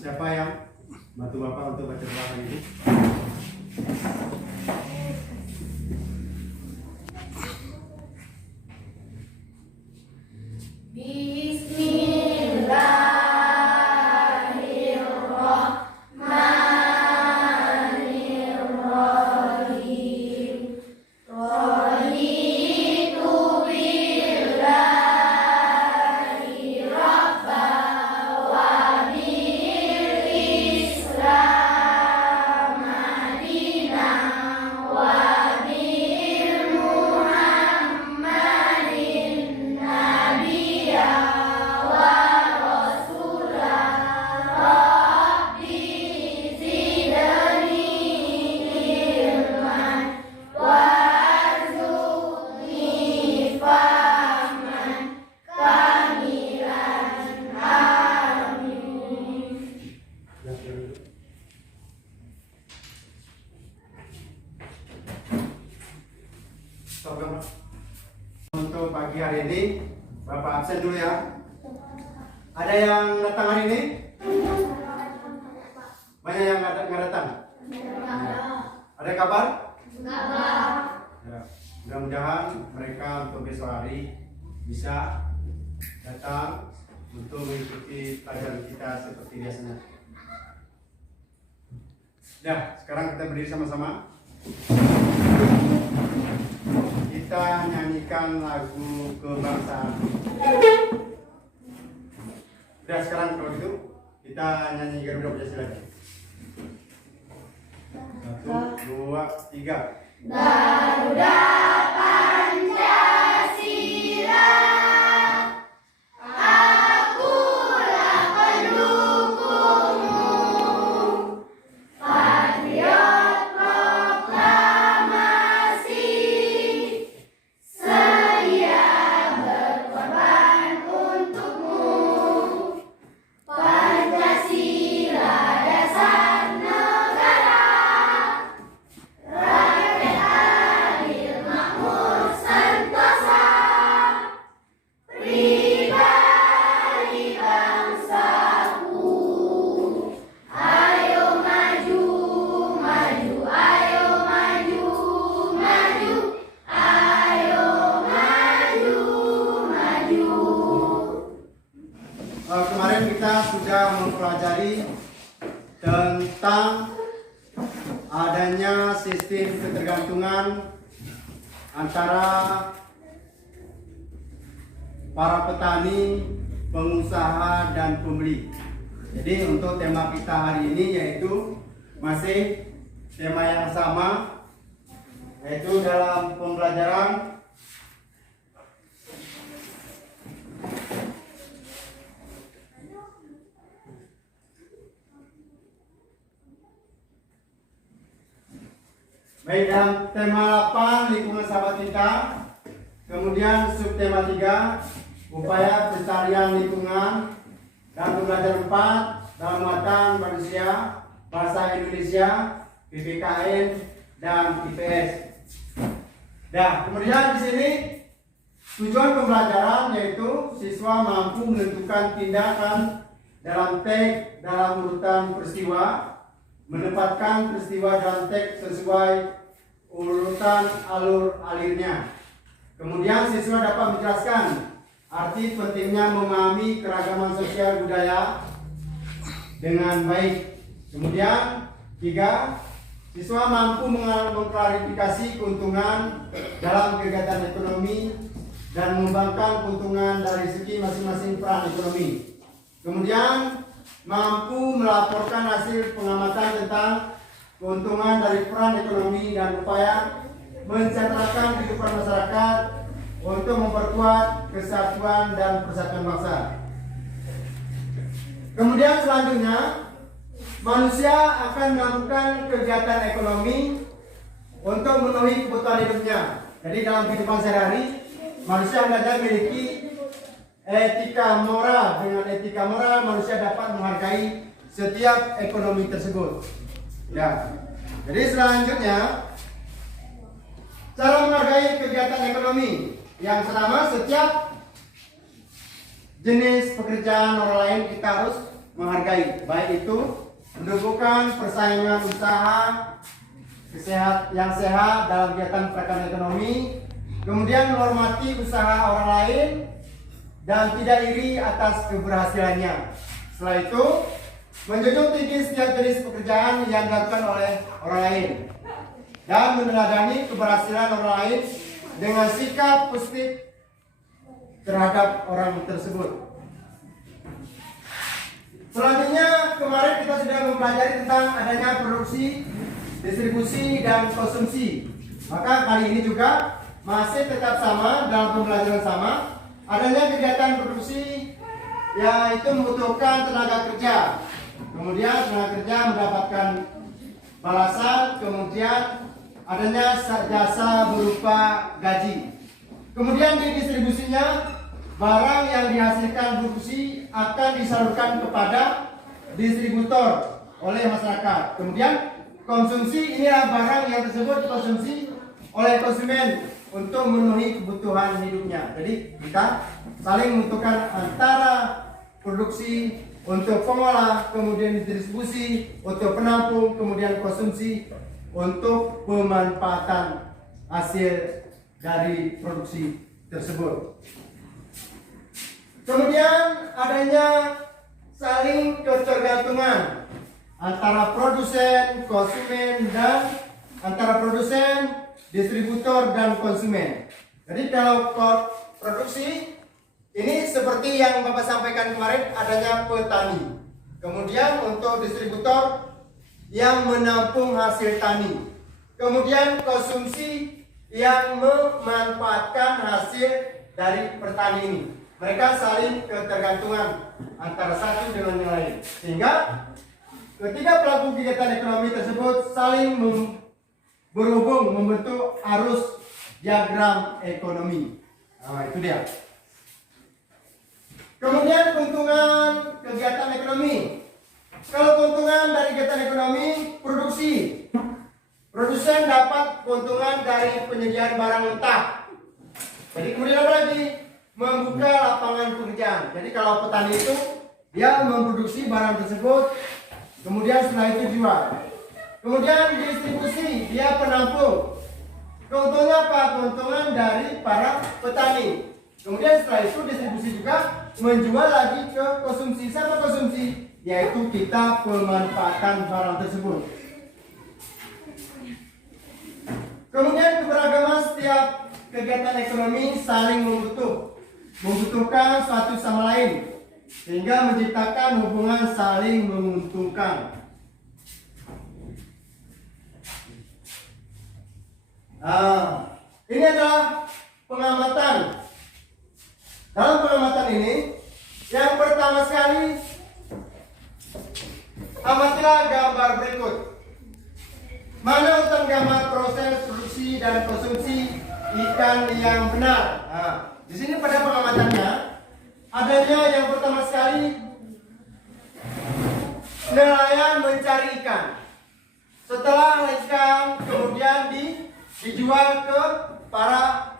Siapa yang bantu Bapak untuk baca doa hari ini? Untuk pagi hari ini, Bapak absen dulu ya. Ada yang datang hari ini? Banyak yang nggak datang? Ada kabar? Ya, mudah-mudahan mereka untuk besok hari bisa datang untuk mengikuti pelajaran kita seperti biasanya. Nah, sekarang kita berdiri sama-sama. Kita nyanyikan lagu kebangsaan. Udah, sekarang kalau gitu kita nyanyi Garuda Pancasila. 1, 2, 3. Garuda Pancasila, akulah pendukungmu, patriot proklamasi, sedia berkorban untukmu. Pancasila dasar negara, rakyat adil makmur sentosa, pribadi bangsaku. Ayo maju, maju, ayo maju, maju, ayo maju, maju. Kemarin kita sudah mempelajari tentang adanya sistem ketergantungan antara para petani, pengusaha, dan pembeli. Jadi untuk tema kita hari ini yaitu masih tema yang sama, yaitu dalam pembelajaran baik dalam tema 8 lingkungan sahabat kita, kemudian subtema 3 upaya pelestarian lingkungan, dan pembelajaran 4 dalam muatan manusia, bahasa Indonesia, PPKN, dan IPS. Nah, kemudian di sini tujuan pembelajaran yaitu siswa mampu menentukan tindakan dalam teks dalam urutan peristiwa, menempatkan peristiwa dalam teks sesuai urutan alur-alirnya. Kemudian siswa dapat menjelaskan arti pentingnya memahami keragaman sosial budaya dengan baik. Kemudian 3, siswa mampu mengklarifikasi keuntungan dalam kegiatan ekonomi dan mengembangkan keuntungan dari segi masing-masing peran ekonomi. Kemudian mampu melaporkan hasil pengamatan tentang keuntungan dari peran ekonomi dan upaya mensejahterakan kehidupan masyarakat untuk memperkuat kesatuan dan persatuan bangsa. Kemudian selanjutnya, manusia akan melakukan kegiatan ekonomi untuk memenuhi kebutuhan hidupnya. Jadi dalam kehidupan sehari-hari, manusia hendaknya memiliki etika moral. Dengan etika moral, manusia dapat menghargai setiap ekonomi tersebut. Ya. Jadi selanjutnya, cara menghargai kegiatan ekonomi yang selama setiap jenis pekerjaan orang lain kita harus menghargai, baik itu menumbuhkan persaingan usaha yang sehat dalam kegiatan perekonomian ekonomi, kemudian menghormati usaha orang lain dan tidak iri atas keberhasilannya. Setelah itu, menjunjung tinggi setiap jenis pekerjaan yang dilakukan oleh orang lain dan meneladani keberhasilan orang lain dengan sikap positif terhadap orang tersebut. Selanjutnya, kemarin kita sudah mempelajari tentang adanya produksi, distribusi, dan konsumsi. Maka kali ini juga masih tetap sama dalam pembelajaran sama. Adanya kegiatan produksi yaitu membutuhkan tenaga kerja. Kemudian tenaga kerja mendapatkan balasan. Kemudian adanya jasa berupa gaji. Kemudian di distribusinya, barang yang dihasilkan produksi akan disalurkan kepada distributor oleh masyarakat. Kemudian konsumsi, inilah barang yang tersebut dikonsumsi oleh konsumen untuk memenuhi kebutuhan hidupnya. Jadi kita saling menentukan antara produksi untuk pengolah, kemudian distribusi untuk penampung, kemudian konsumsi untuk pemanfaatan hasil dari produksi tersebut. Kemudian adanya saling ketergantungan antara produsen, konsumen, dan antara produsen, distributor, dan konsumen. Jadi kalau produksi ini seperti yang Bapak sampaikan kemarin, adanya petani. Kemudian untuk distributor yang menampung hasil tani. Kemudian konsumsi yang memanfaatkan hasil dari petani ini. Mereka saling ketergantungan antara satu dengan yang lain. Sehingga ketiga pelaku kegiatan ekonomi tersebut saling berhubung membentuk arus diagram ekonomi. Nah, itu dia. Kemudian keuntungan kegiatan ekonomi. Kalau keuntungan dari kegiatan ekonomi, produksi. Produsen dapat keuntungan dari penyediaan barang mentah. Jadi kemudian apa lagi? Membuka lapangan pekerjaan. Jadi kalau petani itu dia memproduksi barang tersebut, kemudian setelah itu jual. Kemudian distribusi, dia penampung. Keuntungannya apa? Keuntungan dari para petani. Kemudian setelah itu distribusi juga menjual lagi ke konsumsi. Sama konsumsi, yaitu kita pemanfaatan barang tersebut. Kemudian keberagaman setiap kegiatan ekonomi saling membutuhkan satu sama lain, sehingga menciptakan hubungan saling menguntungkan. Ini adalah pengamatan. Dalam pengamatan ini, yang pertama sekali, amatilah gambar berikut. Mana urutan gambar proses produksi dan konsumsi ikan yang benar? Nah, di sini pada pengamatannya adanya yang pertama sekali nelayan mencari ikan. Setelah ikan kemudian dijual ke para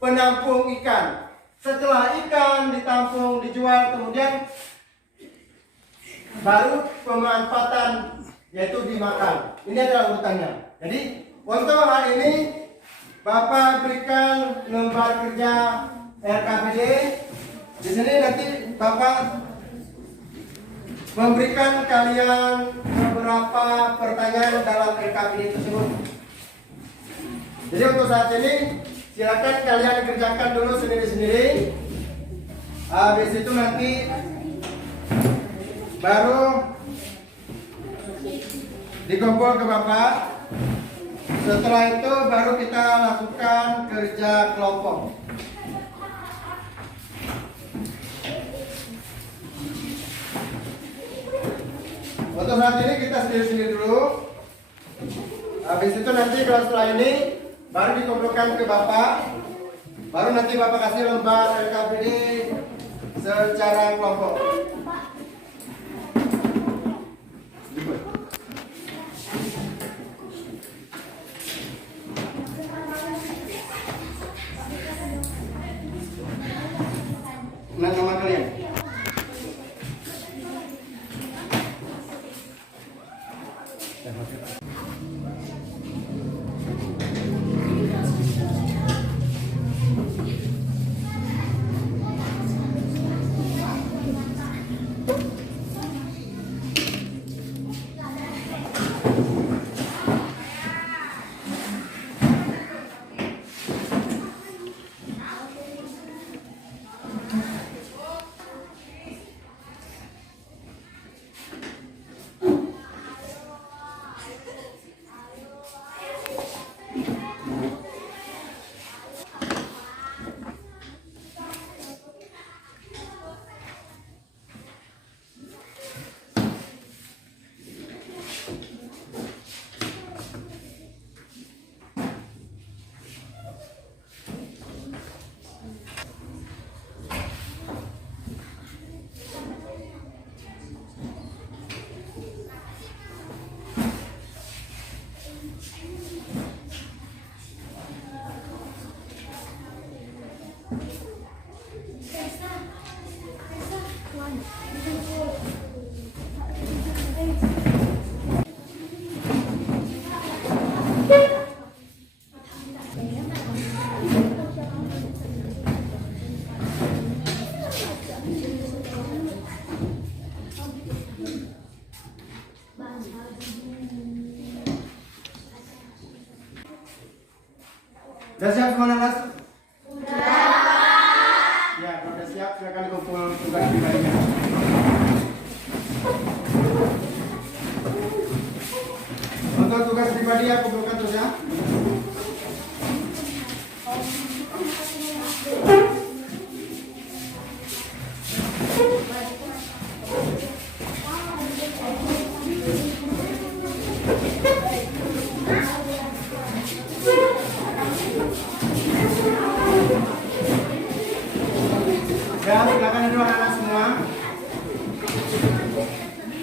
penampung ikan. Setelah ikan ditampung, dijual, kemudian baru pemanfaatan, yaitu dimakan. Ini adalah urutannya. Jadi untuk hal ini Bapak berikan lembar kerja RKPD. Di sini nanti Bapak memberikan kalian beberapa pertanyaan dalam RKPD tersebut. Jadi untuk saat ini silakan kalian kerjakan dulu sendiri-sendiri. Habis itu nanti baru dikumpul ke Bapak. Setelah itu baru kita lakukan kerja kelompok. Untuk saat ini kita sendiri-sendiri dulu. Habis itu nanti kalau setelah ini baru dikumpulkan ke Bapak. Baru nanti Bapak kasih lembar RKPD secara kelompok. Nah, nama kalian. Sudah siap semua Nas? Ya, kalau sudah siap silakan kumpul tugas pribadinya. Untuk tugas pribadi ya kumpulkan terus ya. Ya, silakan duduk anak-anak semua.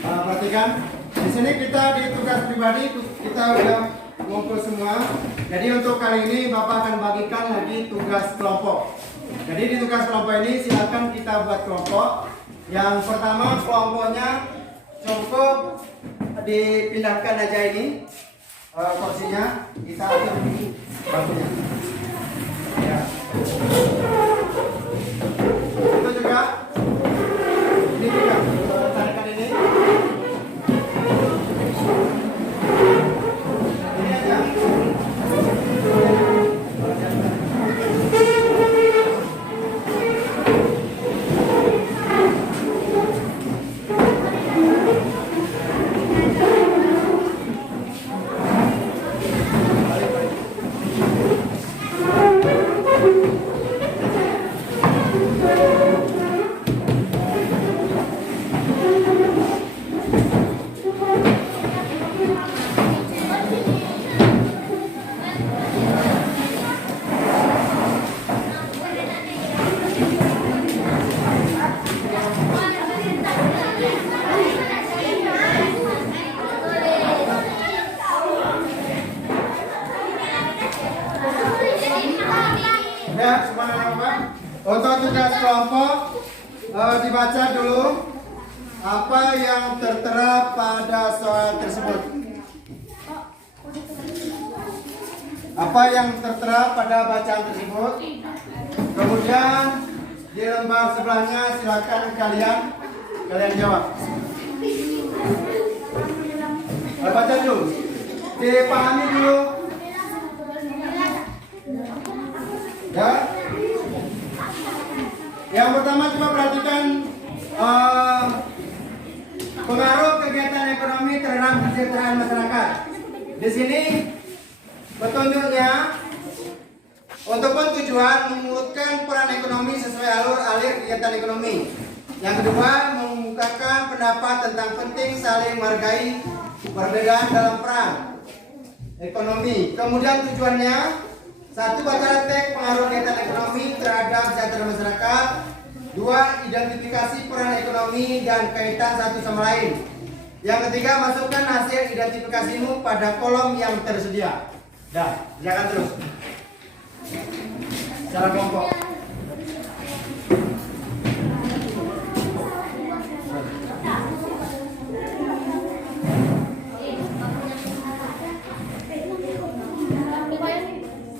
Perhatikan, di sini kita di tugas pribadi kita udah ngumpul semua. Jadi untuk kali ini Bapak akan bagikan lagi tugas kelompok. Jadi di tugas kelompok ini silakan kita buat kelompok. Yang pertama kelompoknya cukup dipindahkan aja ini kursinya, kita atur di bangkunya. Ya. Itu juga ini juga tarikan ini aja. Ya, semuanya untuk tugas kelompok dibaca dulu apa yang tertera pada soal tersebut. Apa yang tertera pada bacaan tersebut. Kemudian di lembar sebelahnya silakan kalian jawab. Baca dulu, dipahami dulu. Ya. Yang pertama coba perhatikan pengaruh kegiatan ekonomi terhadap kesejahteraan masyarakat. Di sini petunjuknya untuk tujuan mengurutkan peran ekonomi sesuai alur-alur kegiatan ekonomi. Yang kedua, mengemukakan pendapat tentang penting saling menghargai perbedaan dalam peran ekonomi. Kemudian tujuannya: satu, baca teks pengaruh kegiatan ekonomi terhadap kesejahteraan masyarakat. Dua, identifikasi peran ekonomi dan kaitan satu sama lain. Yang ketiga, masukkan hasil identifikasimu pada kolom yang tersedia. Dah, silakan terus. Secara kelompok.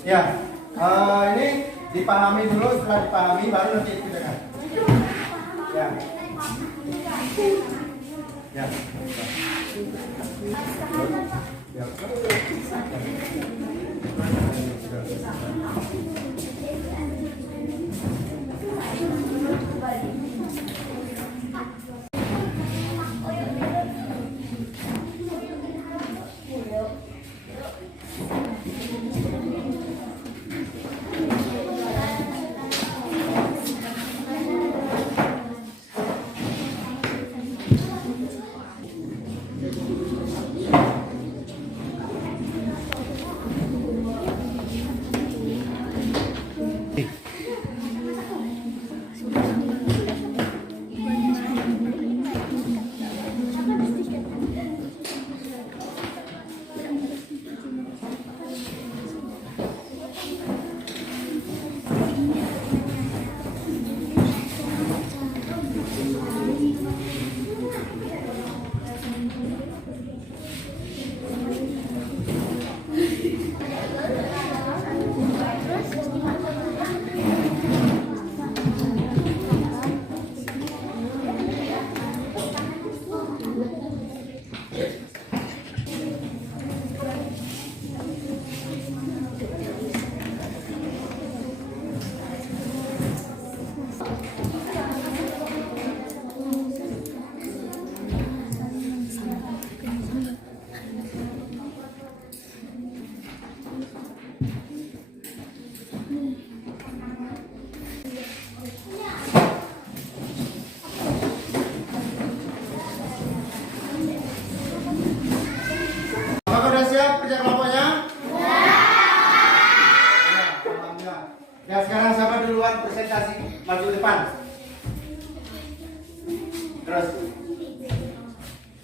Ya, ini dipahami dulu, setelah dipahami baru nanti dikerjakan. Ya. Ya. depan. Terus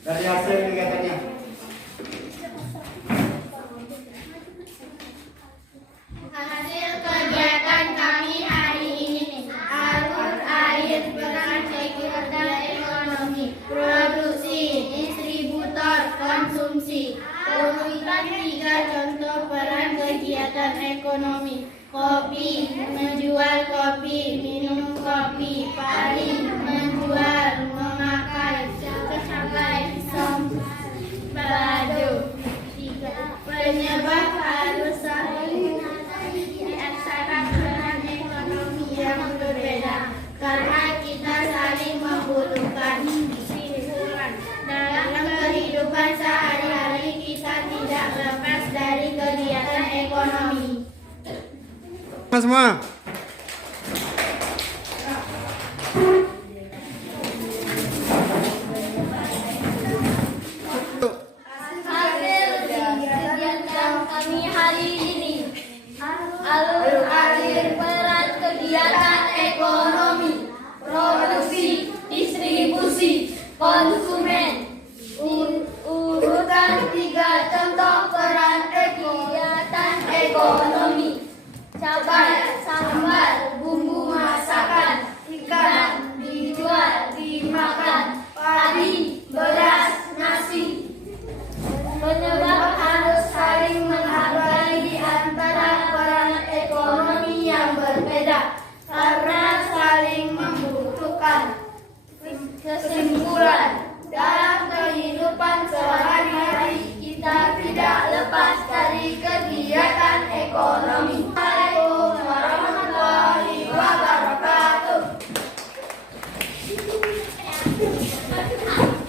dari hasil kegiatannya. Hasil kegiatan kami hari ini, alur air peran kegiatan ekonomi, produksi, distributor, konsumsi. Urutkan 3 contoh peran kegiatan ekonomi. Kopi, menjual kopi, minum kopi, paling, menjual, memakai, capai, baju. 3. Penyebab harus saling di antara peran ekonomi yang berbeda karena kita saling membutuhkan. Kesimpulan, dalam kehidupan sehari-hari kita tidak lepas dari kegiatan ekonomi. Semua. Hasil kegiatan kami hari ini, alur alir peran kegiatan ekonomi, produksi, distribusi, konsumen. Urutan 3 contoh peran kegiatan ekonomi. Cabai, sambal, bumbu masakan, ikan, dijual, dimakan, padi, beras, nasi. Penyebab harus saling menghargai di antara peran ekonomi yang berbeda karena saling membutuhkan. Kesimpulan, dalam kehidupan sehari-hari kita tidak lepas dari kegiatan ekonomi. Assalamualaikum warahmatullahi wabarakatuh. Assalamualaikum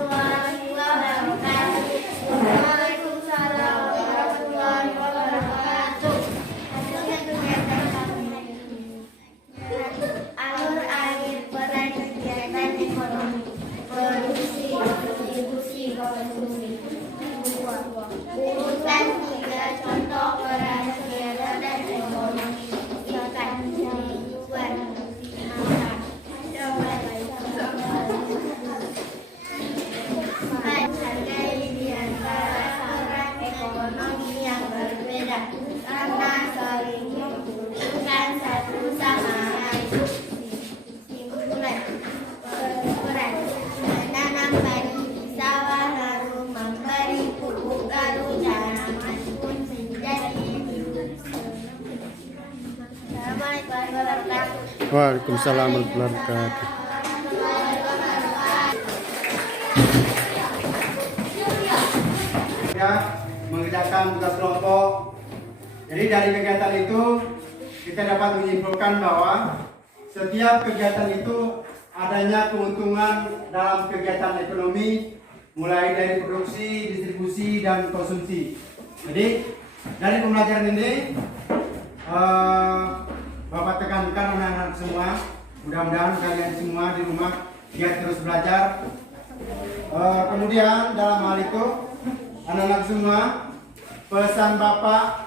warahmatullahi wabarakatuh. Waalaikumsalam warahmatullahi wabarakatuh. Hasilnya kegiatan kami hari ini. Alur air peran kegiatan ekonomi, produksi, distribusi, konsumsi. Urutan 3 contoh peran kegiatan ekonomi. Ikan, dijual, dimakan, hargai di antara peran ekonomi yang berbeda karena saling membutuhkan satu sama lain. Kesimpulan, peran menanam padi di sawah lalu memberi pupuk lalu tanaman pun menjadi hidup. Assalamualaikum warahmatullahi wabarakatuh. Waalaikumsalam warahmatullahi wabarakatuh. Mengerjakan tugas kelompok. Jadi dari kegiatan itu kita dapat menyimpulkan bahwa setiap kegiatan itu adanya keuntungan dalam kegiatan ekonomi, mulai dari produksi, distribusi, dan konsumsi. Jadi dari pembelajaran ini Bapak tekankan anak-anak semua, mudah-mudahan kalian semua di rumah giat terus belajar. Kemudian dalam hal itu anak-anak semua, pesan Bapak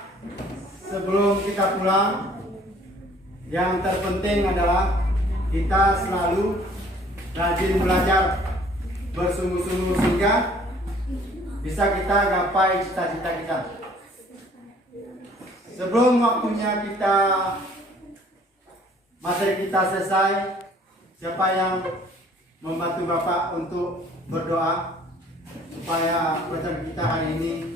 sebelum kita pulang yang terpenting adalah kita selalu rajin belajar bersungguh-sungguh sehingga bisa kita gapai cita-cita kita. Sebelum waktunya materi kita selesai, siapa yang membantu Bapak untuk berdoa supaya pelajaran kita hari ini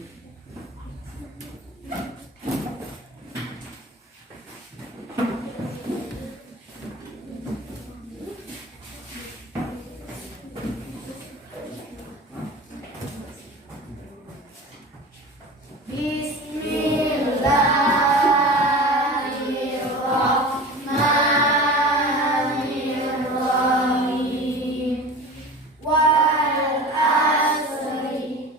Bismillahirrahmanirrahim. Wal asri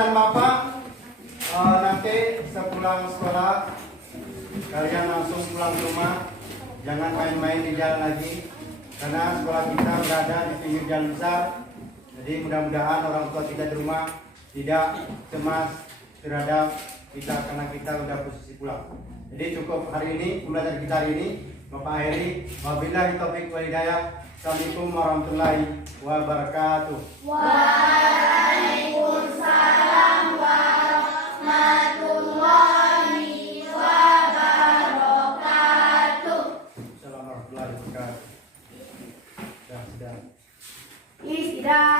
pesan Bapak, nanti sepulang sekolah kalian langsung pulang ke rumah, jangan main-main di jalan lagi, karena sekolah kita berada di pinggir jalan besar. Jadi mudah-mudahan orang tua kita di rumah tidak cemas terhadap kita karena kita udah posisi pulang. Jadi cukup hari ini pembelajaran kita hari ini. Bapak akhiri, wabillahi taufiq wal hidayah. Assalamualaikum warahmatullahi wabarakatuh. Waalaikumsalam warahmatullahi wabarakatuh. Assalamualaikum warahmatullahi wabarakatuh. Sudah. Istirahat.